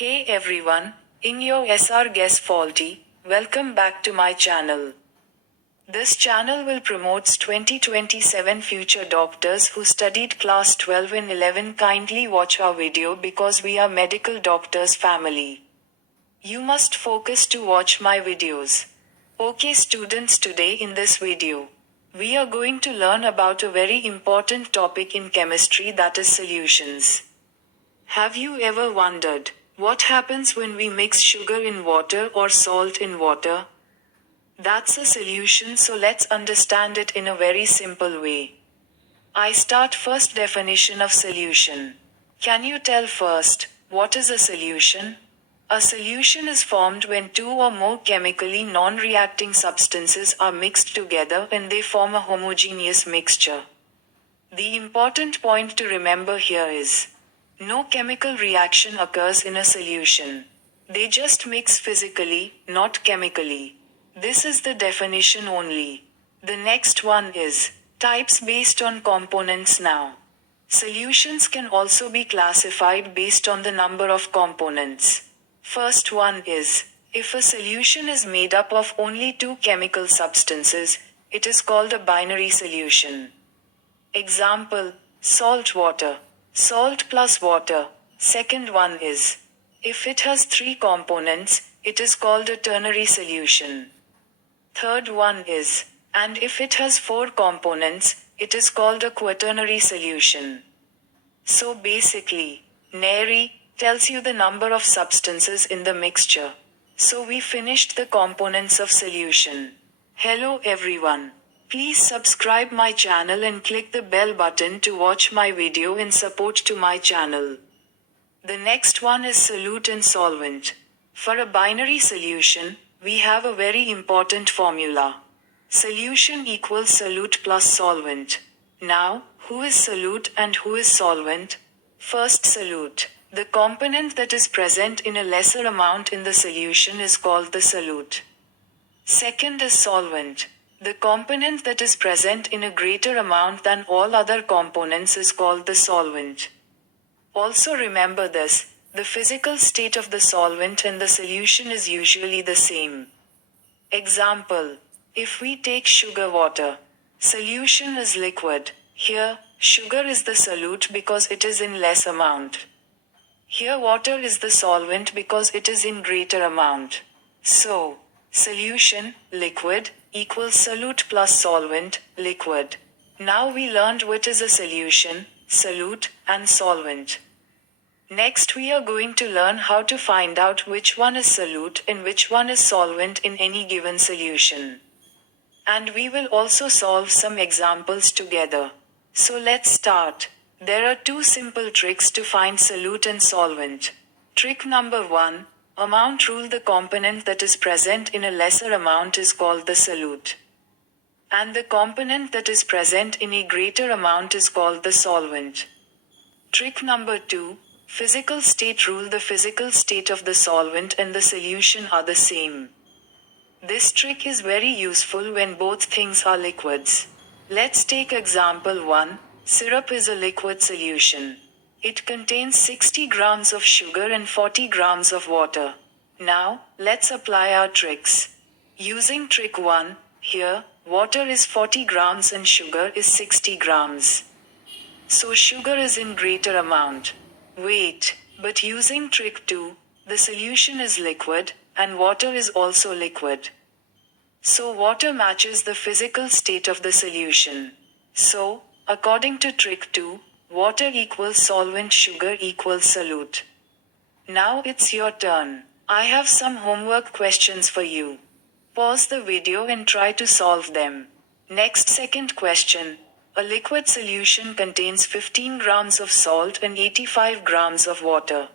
Hey everyone, in your SRGuess faulty, welcome back to my channel. This channel will promote 2027 future doctors who studied class 12 and 11. Kindly watch our video because we are medical doctors family. You must focus to watch my videos. Okay students, today in this video, we are going to learn about a very important topic in chemistry, that is solutions. Have you ever wondered what happens when we mix sugar in water or salt in water? That's a solution, so let's understand it in a very simple way. I start first definition of solution. Can you tell first, what is a solution? A solution is formed when two or more chemically non-reacting substances are mixed together and they form a homogeneous mixture. The important point to remember here is, no chemical reaction occurs in a solution. They just mix physically, not chemically. This is the definition only. The next one is types based on components. Now, solutions can also be classified based on the number of components. First one is, if a solution is made up of only two chemical substances, it is called a binary solution. Example, salt water. Salt plus water. Second one is, if it has three components, it is called a ternary solution. Third one is, and if it has four components, it is called a quaternary solution. So basically, nary tells you the number of substances in the mixture. So we finished the components of solution. Hello everyone. Please subscribe my channel and click the bell button to watch my video in support to my channel. The next one is solute and solvent. For a binary solution, we have a very important formula. Solution equals solute plus solvent. Now, who is solute and who is solvent? First, solute. The component that is present in a lesser amount in the solution is called the solute. Second is solvent. The component that is present in a greater amount than all other components is called the solvent. Also remember this, the physical state of the solvent and the solution is usually the same. Example, if we take sugar water, solution is liquid. Here, sugar is the solute because it is in less amount. Here water is the solvent because it is in greater amount. So, solution, liquid, equals solute plus solvent, liquid. Now we learned what is a solution, solute, and solvent. Next we are going to learn how to find out which one is solute and which one is solvent in any given solution. And we will also solve some examples together. So let's start. There are two simple tricks to find solute and solvent. Trick number 1. Amount rule. The component that is present in a lesser amount is called the solute. And the component that is present in a greater amount is called the solvent. Trick number 2. Physical state rule. The physical state of the solvent and the solution are the same. This trick is very useful when both things are liquids. Let's take example 1. Syrup is a liquid solution. It contains 60 grams of sugar and 40 grams of water. Now, let's apply our tricks. Using trick 1, here, water is 40 grams and sugar is 60 grams. So sugar is in greater amount. Wait, but using trick 2, the solution is liquid, and water is also liquid. So water matches the physical state of the solution. So, according to trick 2, water equals solvent, sugar equals solute. Now it's your turn. I have some homework questions for you. Pause the video and try to solve them. Next, second question. A liquid solution contains 15 grams of salt and 85 grams of water.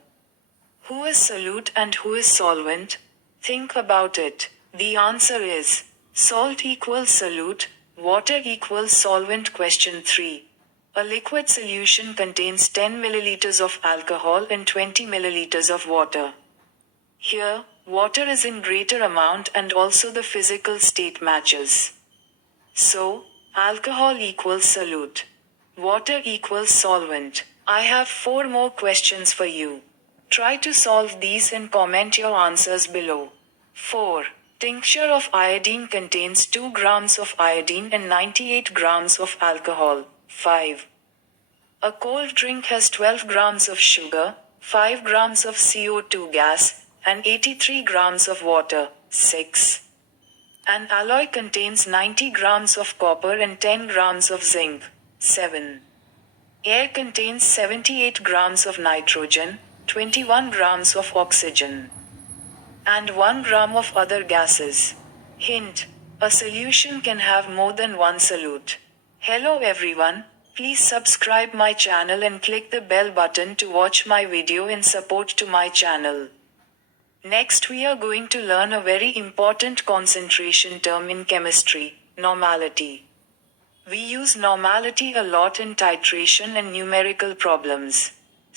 Who is solute and who is solvent? Think about it. The answer is salt equals solute, water equals solvent. Question 3. A liquid solution contains 10 milliliters of alcohol and 20 milliliters of water. Here, water is in greater amount and also the physical state matches. So, alcohol equals solute. Water equals solvent. I have 4 more questions for you. Try to solve these and comment your answers below. 4. Tincture of iodine contains 2 grams of iodine and 98 grams of alcohol. 5. A cold drink has 12 grams of sugar, 5 grams of CO2 gas, and 83 grams of water. 6. An alloy contains 90 grams of copper and 10 grams of zinc. 7. Air contains 78 grams of nitrogen, 21 grams of oxygen, and 1 gram of other gases. Hint: a solution can have more than one solute. Hello everyone, please subscribe my channel and click the bell button to watch my video in support to my channel. Next we are going to learn a very important concentration term in chemistry, normality. We use normality a lot in titration and numerical problems.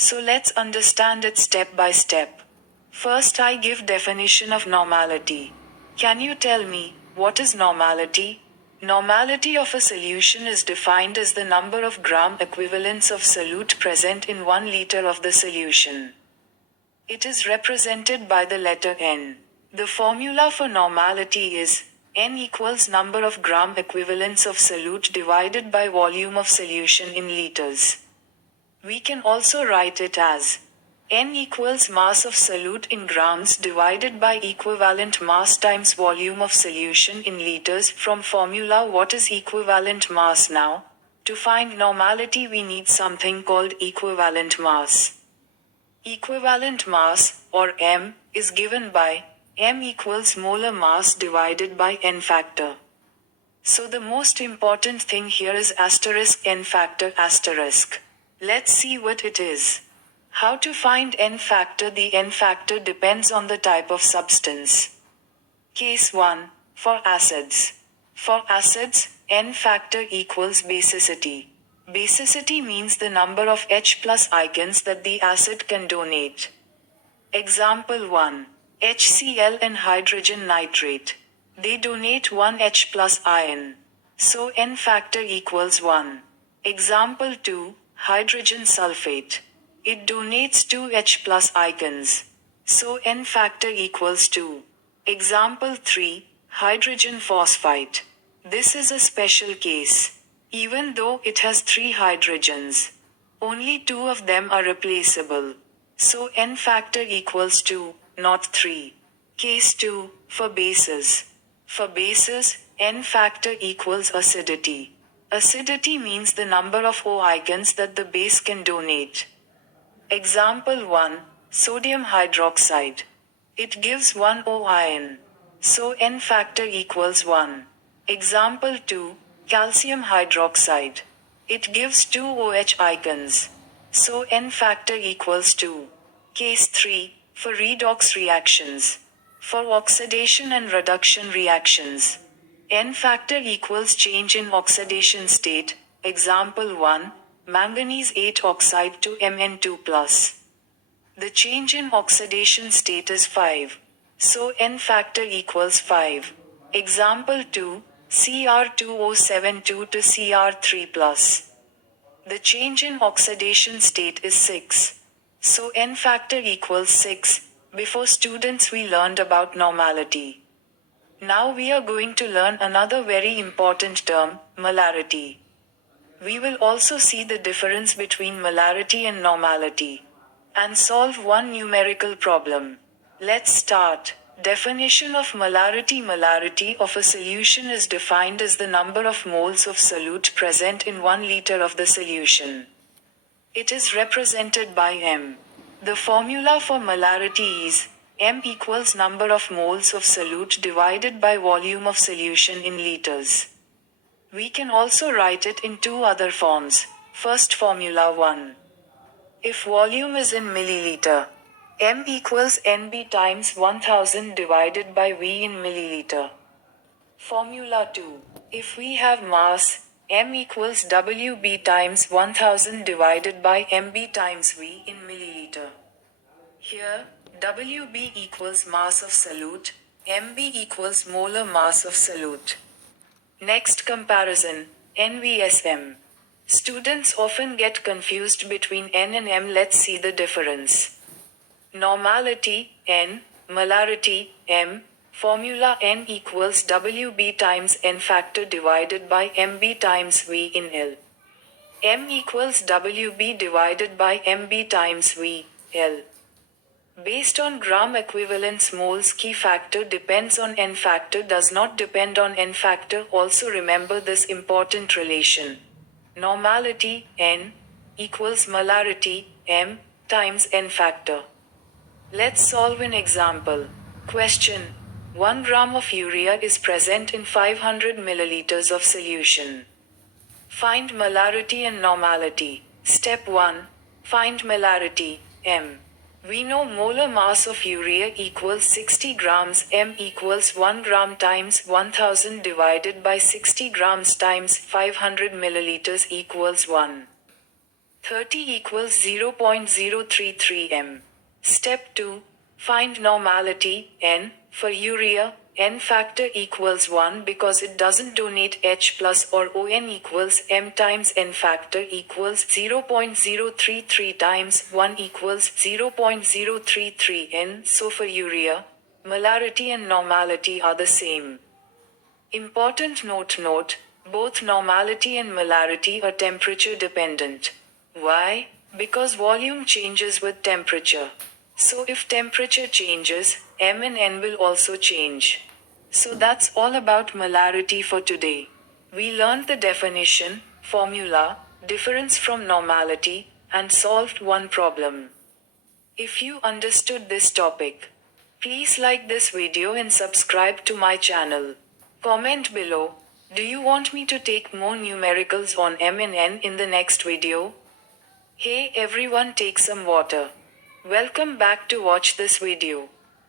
So let's understand it step by step. First I give definition of normality. Can you tell me, what is normality? Normality of a solution is defined as the number of gram equivalents of solute present in 1 liter of the solution. It is represented by the letter N. The formula for normality is N equals number of gram equivalents of solute divided by volume of solution in liters. We can also write it as N equals mass of solute in grams divided by equivalent mass times volume of solution in liters. From formula, what is equivalent mass now? To find normality we need something called equivalent mass. Equivalent mass, or M, is given by M equals molar mass divided by N factor. So the most important thing here is asterisk N factor asterisk. Let's see what it is. How to find N factor? The N factor depends on the type of substance. Case 1. For acids. For acids, N factor equals basicity. Basicity means the number of H plus ions that the acid can donate. Example 1. HCl and hydrogen nitrate. They donate 1 H plus ion. So N factor equals 1. Example 2. Hydrogen sulfate. It donates 2 H plus ions. So N factor equals 2. Example 3. Hydrogen phosphate. This is a special case. Even though it has 3 hydrogens, only 2 of them are replaceable. So N factor equals 2, not 3. Case 2. For bases. For bases, N factor equals acidity. Acidity means the number of O ions that the base can donate. Example 1. Sodium hydroxide. It gives 1 O ion. So N factor equals 1. Example 2. Calcium hydroxide. It gives 2 OH ions. So N factor equals 2. Case 3. For redox reactions. For oxidation and reduction reactions, N factor equals change in oxidation state. Example 1. Manganese 8 oxide to Mn2+. The change in oxidation state is 5. So N factor equals 5. Example 2. Cr2O72 to Cr3+. The change in oxidation state is 6. So N factor equals 6. Before students we learned about normality. Now we are going to learn another very important term, molarity. We will also see the difference between molarity and normality, and solve one numerical problem. Let's start. Definition of molarity. Molarity of a solution is defined as the number of moles of solute present in 1 liter of the solution. It is represented by M. The formula for molarity is M equals number of moles of solute divided by volume of solution in liters. We can also write it in 2 other forms. First, formula 1. If volume is in milliliter, M equals NB times 1000 divided by V in milliliter. Formula 2. If we have mass, M equals WB times 1000 divided by MB times V in milliliter. Here, WB equals mass of solute, MB equals molar mass of solute. Next comparison, NVSM. Students often get confused between N and M. Let's see the difference. Normality, N, molarity, M, formula N equals WB times N factor divided by MB times V in L. M equals WB divided by MB times V, L. Based on gram equivalence, moles key factor depends on N factor, does not depend on N factor. Also remember this important relation. Normality, N, equals molarity, M, times N factor. Let's solve an example. Question. 1 gram of urea is present in 500 milliliters of solution. Find molarity and normality. Step 1. Find molarity, M. We know molar mass of urea equals 60 grams. M equals 1 gram times 1000 divided by 60 grams times 500 milliliters equals 130 equals 0.033 m. Step 2. Find normality, N, for urea. N factor equals 1 because it doesn't donate H plus, or ON equals M times N factor equals 0.033 times 1 equals 0.033 N. So for urea, molarity and normality are the same. Important note, both normality and molarity are temperature dependent. Why? Because volume changes with temperature. So if temperature changes, M and N will also change. So that's all about molarity for today. We learned the definition, formula, difference from normality, and solved one problem. If you understood this topic, please like this video and subscribe to my channel. Comment below, do you want me to take more numericals on M and N in the next video? Hey everyone, take some water. Welcome back to watch this video.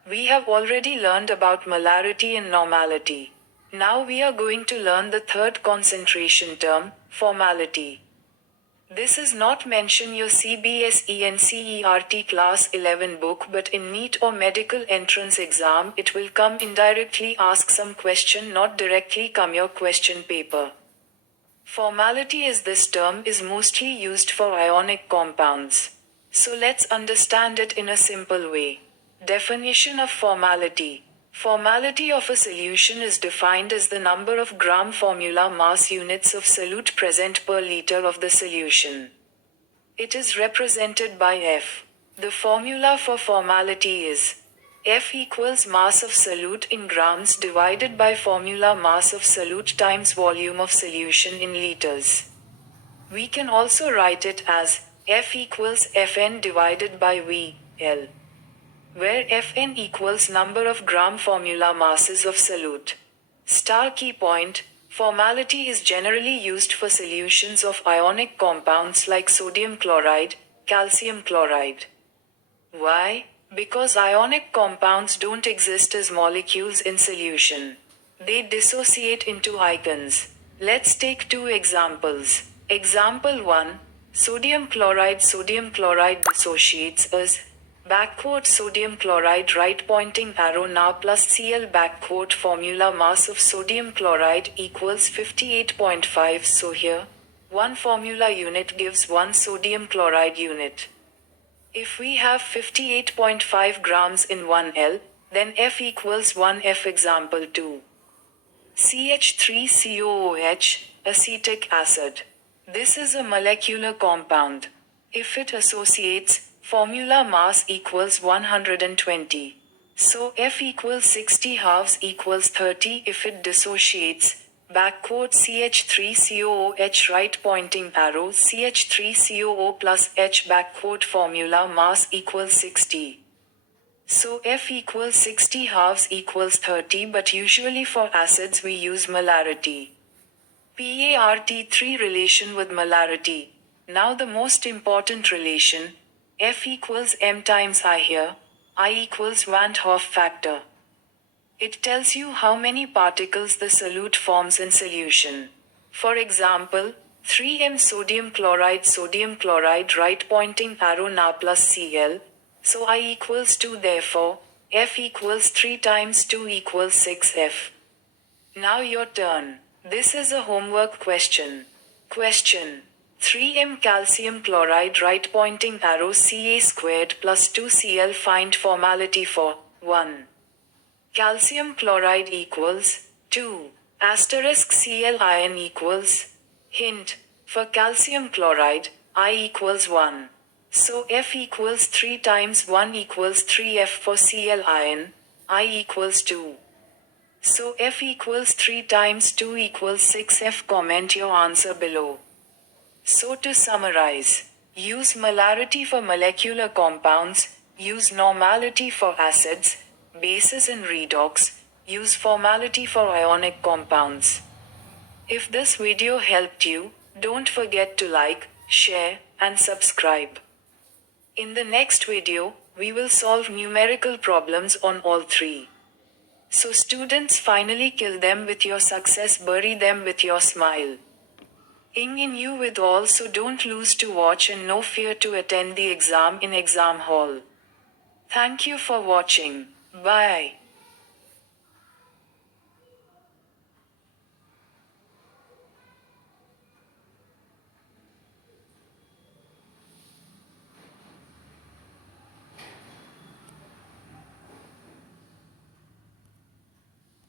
We have already learned about molarity and normality. Now we are going to learn the third concentration term, formality. This is not mention your CBSE NCERT class 11 book, but in NEET or medical entrance exam it will come indirectly, ask some question, not directly come your question paper. Formality is this term is mostly used for ionic compounds. So let's understand it in a simple way. Definition of formality. Formality of a solution is defined as the number of gram formula mass units of solute present per liter of the solution. It is represented by F. The formula for formality is F equals mass of solute in grams divided by formula mass of solute times volume of solution in liters. We can also write it as F equals Fn divided by V, L, where Fn equals number of gram formula masses of solute. Star key point, formality is generally used for solutions of ionic compounds like sodium chloride, calcium chloride. Why? Because ionic compounds don't exist as molecules in solution. They dissociate into ions. Let's take two examples. Example 1. Sodium chloride dissociates as sodium chloride right pointing arrow Na plus Cl formula mass of sodium chloride equals 58.5. So here, one formula unit gives one sodium chloride unit. If we have 58.5 grams in 1L, then F equals 1F. Example 2. CH3COOH, acetic acid. This is a molecular compound. If it associates, formula mass equals 120. So F equals 60 halves equals 30. If it dissociates, CH3COOH right pointing arrow CH3COO plus H formula mass equals 60. So F equals 60 halves equals 30, but usually for acids we use molarity. PART3 relation with molarity. Now the most important relation, F equals M times I here, I equals Van 't Hoff factor. It tells you how many particles the solute forms in solution. For example, 3m sodium chloride right pointing arrow Na plus Cl, so I equals 2, therefore, F equals 3 times 2 equals 6F. Now your turn. This is a homework question. Question. 3m calcium chloride right pointing arrow Ca squared plus 2Cl find formality for 1. Calcium chloride equals 2. Asterisk Cl ion equals. Hint. For calcium chloride, I equals 1. So F equals 3 times 1 equals 3F for Cl ion, I equals 2. So F equals 3 times 2 equals 6F. Comment your answer below. So to summarize, use molarity for molecular compounds, use normality for acids, bases and redox, use formality for ionic compounds. If this video helped you, don't forget to like, share, and subscribe. In the next video, we will solve numerical problems on all three. So students, finally kill them with your success, bury them with your smile. In you with all, so don't lose to watch and no fear to attend the exam in exam hall. Thank you for watching. Bye.